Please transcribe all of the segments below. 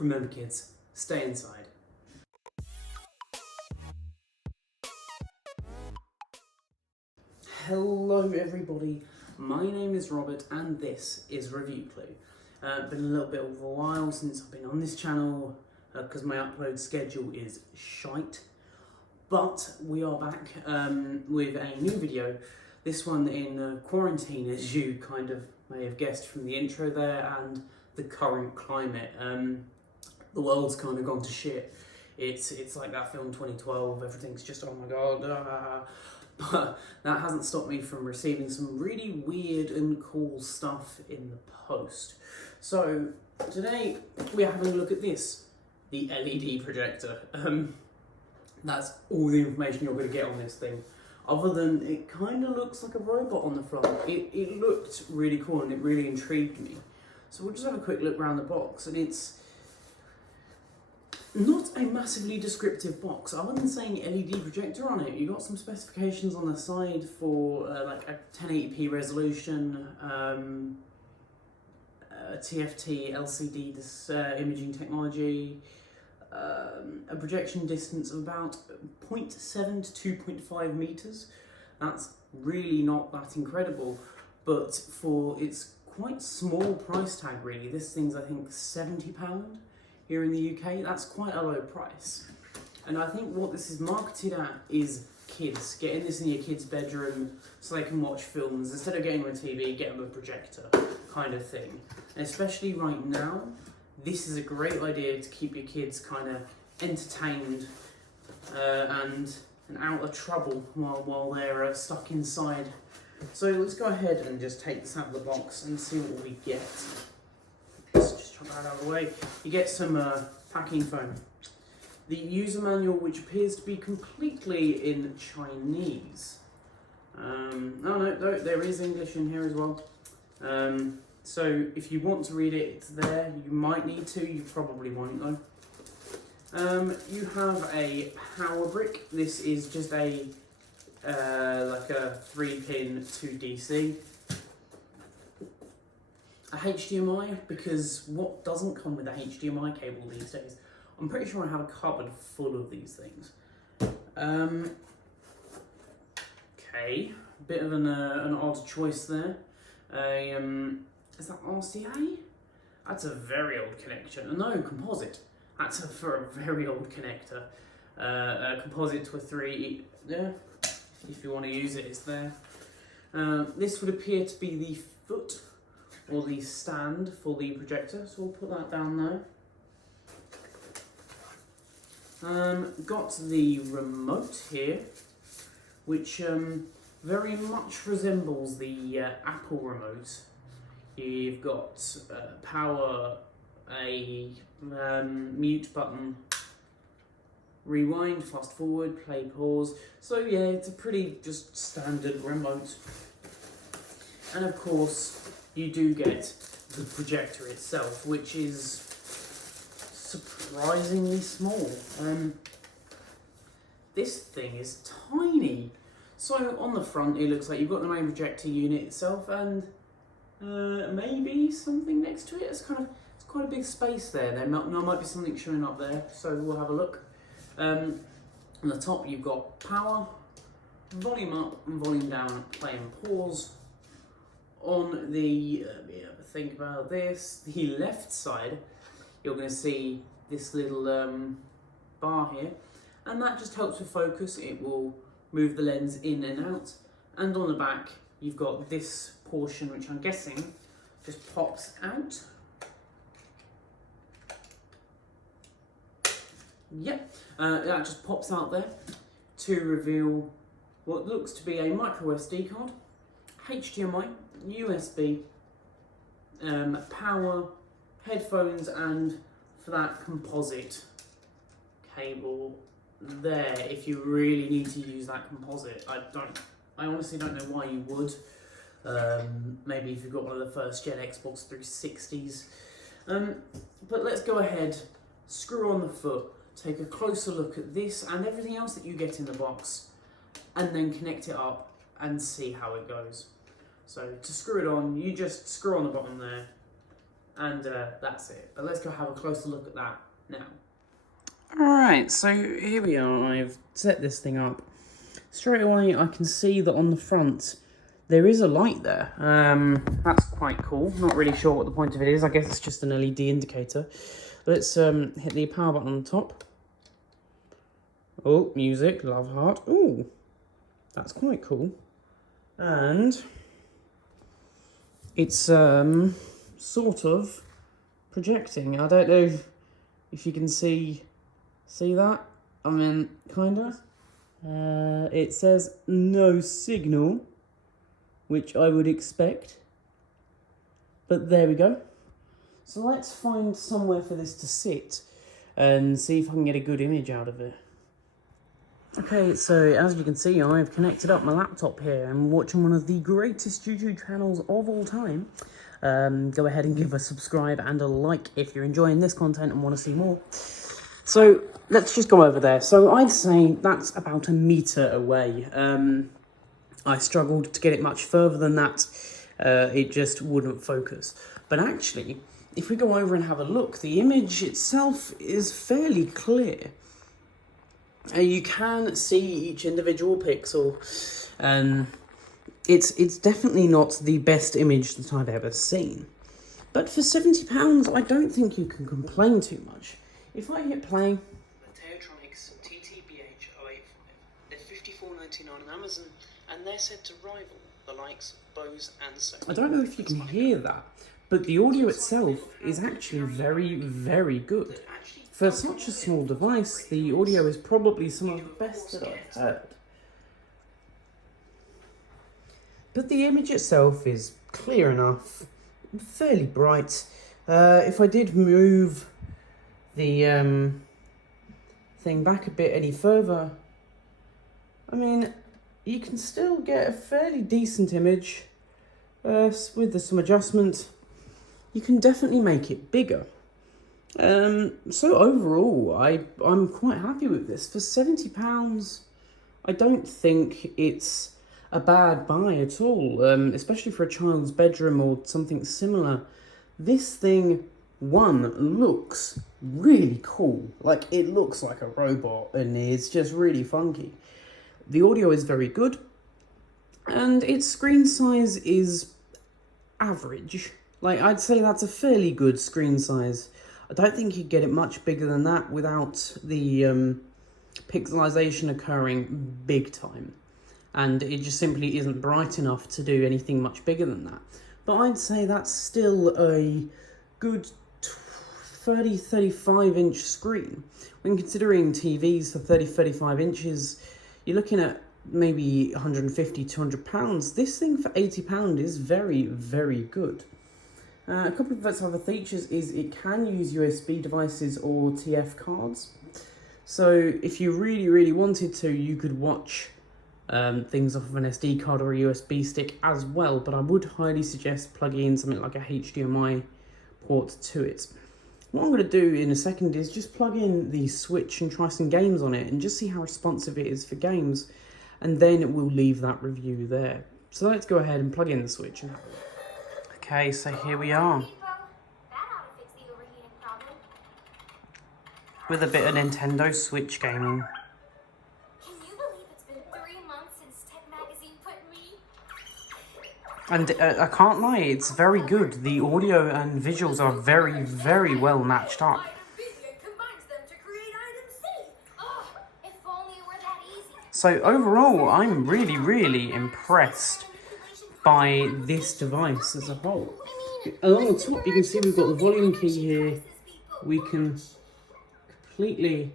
Remember kids, stay inside. Hello everybody, my name is Robert and this is Review Clue. Been a little bit of a while since I've been on this channel because my upload schedule is shite. But we are back with a new video, this one in quarantine, as you kind of may have guessed from the intro there, and the current climate. The world's kind of gone to shit. It's like that film 2012, everything's just, oh my god, But that hasn't stopped me from receiving some really weird and cool stuff in the post. So today we are having a look at this, the LED projector. That's all the information you're going to get on this thing. Other than it kind of looks like a robot on the front. It looked really cool and it really intrigued me. So we'll just have a quick look around the box, and it's not a massively descriptive box, other than saying LED projector on it. You got some specifications on the side for like a 1080p resolution, TFT LCD imaging technology, a projection distance of about 0.7 to 2.5 meters. That's really not that incredible, but for its quite small price tag, really, this thing's I think £70 here in the UK. That's quite a low price, and I think what this is marketed at is kids. Getting this in your kid's bedroom so they can watch films instead of getting them a TV, get them a projector kind of thing. And especially right now, this is a great idea to keep your kids kind of entertained and out of trouble while they're stuck inside. So let's go ahead and just take this out of the box and see what we get. Let's just chop that out of the way. You get some packing foam. The user manual, which appears to be completely in Chinese. No, there is English in here as well. So if you want to read it, it's there. You might need to, you probably won't though. You have a power brick. This is just a like a 3-pin to DC. A HDMI, because what doesn't come with a HDMI cable these days? I'm pretty sure I have a cupboard full of these things. Okay, bit of an odd choice there. Is that RCA? That's a very old connector. No, composite. That's for a very old connector. A composite to a 3, yeah, if you want to use it, it's there. This would appear to be the foot or the stand for the projector, so we'll put that down there. Got the remote here, which very much resembles the Apple remote. You've got power, a mute button, rewind, fast forward, play, pause. So yeah, it's a pretty just standard remote. And of course, you do get the projector itself, which is surprisingly small. This thing is tiny. So on the front, it looks like you've got the main projector unit itself and maybe something next to it. It's quite a big space there. There might be something showing up there, so we'll have a look. On the top, you've got power, volume up and volume down, play and pause. On the, think about this, the left side, you're going to see this little bar here, and that just helps with focus. It will move the lens in and out. And on the back, you've got this portion, which I'm guessing just pops out. Yep, that just pops out there to reveal what looks to be a micro SD card, HDMI, USB, power, headphones, and for that composite cable there, if you really need to use that composite. I honestly don't know why you would. Maybe if you've got one of the first gen Xbox 360s. But let's go ahead, screw on the foot, take a closer look at this and everything else that you get in the box, and then connect it up and see how it goes. So to screw it on, you just screw on the bottom there, and that's it. But let's go have a closer look at that now. Alright, so here we are. I've set this thing up. Straight away I can see that on the front there is a light there. That's quite cool. Not really sure what the point of it is. I guess it's just an LED indicator. Let's hit the power button on the top. Oh, music, love heart. Ooh, that's quite cool. And it's sort of projecting. I don't know if you can see that. I mean, kinda. It says no signal, which I would expect. But there we go. So let's find somewhere for this to sit and see if I can get a good image out of it. Okay, so as you can see, I've connected up my laptop here. I'm watching one of the greatest YouTube channels of all time. Go ahead and give a subscribe and a like if you're enjoying this content and want to see more. So let's just go over there. So I'd say that's about a meter away. I struggled to get it much further than that. It just wouldn't focus. But actually, if we go over and have a look, the image itself is fairly clear. You can see each individual pixel. It's definitely not the best image that I've ever seen. But for £70, I don't think you can complain too much. If I hit play, Teotronics TTBH085, they're £54.99 on Amazon, and they're said to rival the likes of Bose and Sony. I don't know if you can hear that, but the audio itself is actually very, very good. For such a small device, the audio is probably some of the best that I've heard. But the image itself is clear enough, fairly bright. If I did move the thing back a bit any further, I mean, you can still get a fairly decent image with some adjustment. You can definitely make it bigger. So overall, I'm quite happy with this. For £70, I don't think it's a bad buy at all, especially for a child's bedroom or something similar. This thing, looks really cool. Like, it looks like a robot, and it's just really funky. The audio is very good, and its screen size is average. Like, I'd say that's a fairly good screen size. I don't think you'd get it much bigger than that without the pixelization occurring big time. And it just simply isn't bright enough to do anything much bigger than that. But I'd say that's still a good 30-35 inch screen. When considering TVs for 30-35 inches, you're looking at maybe £150-200. This thing for £80 is very, very good. A couple of its other features is it can use USB devices or TF cards. So if you really, really wanted to, you could watch things off of an SD card or a USB stick as well, but I would highly suggest plugging in something like a HDMI port to it. What I'm going to do in a second is just plug in the Switch and try some games on it and just see how responsive it is for games, and then we'll leave that review there. So let's go ahead and plug in the Switch and have a look. Okay, so here we are. With a bit of Nintendo Switch gaming. Can you believe it's been 3 months since Tech Magazine put me? And I can't lie, it's very good. The audio and visuals are very, very well matched up. So overall, I'm really, really impressed by this device as a whole. Along the top, you can see we've got the volume key here. We can completely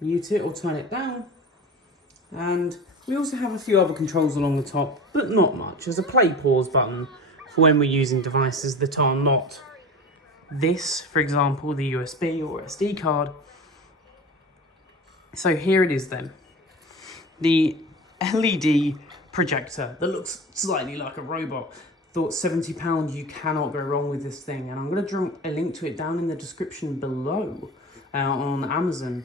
mute it or turn it down. And we also have a few other controls along the top, but not much. There's a play-pause button for when we're using devices that are not this, for example, the USB or SD card. So here it is then. The LED projector that looks slightly like a robot. Thought £70, you cannot go wrong with this thing, and I'm going to drop a link to it down in the description below on Amazon.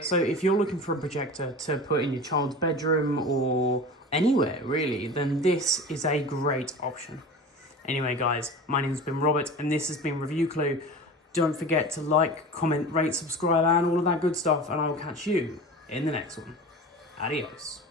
So if you're looking for a projector to put in your child's bedroom or anywhere really, then this is a great option. Anyway, guys, my name's been Robert, and this has been Review Clue. Don't forget to like, comment, rate, subscribe, and all of that good stuff, and I will catch you in the next one. Adios.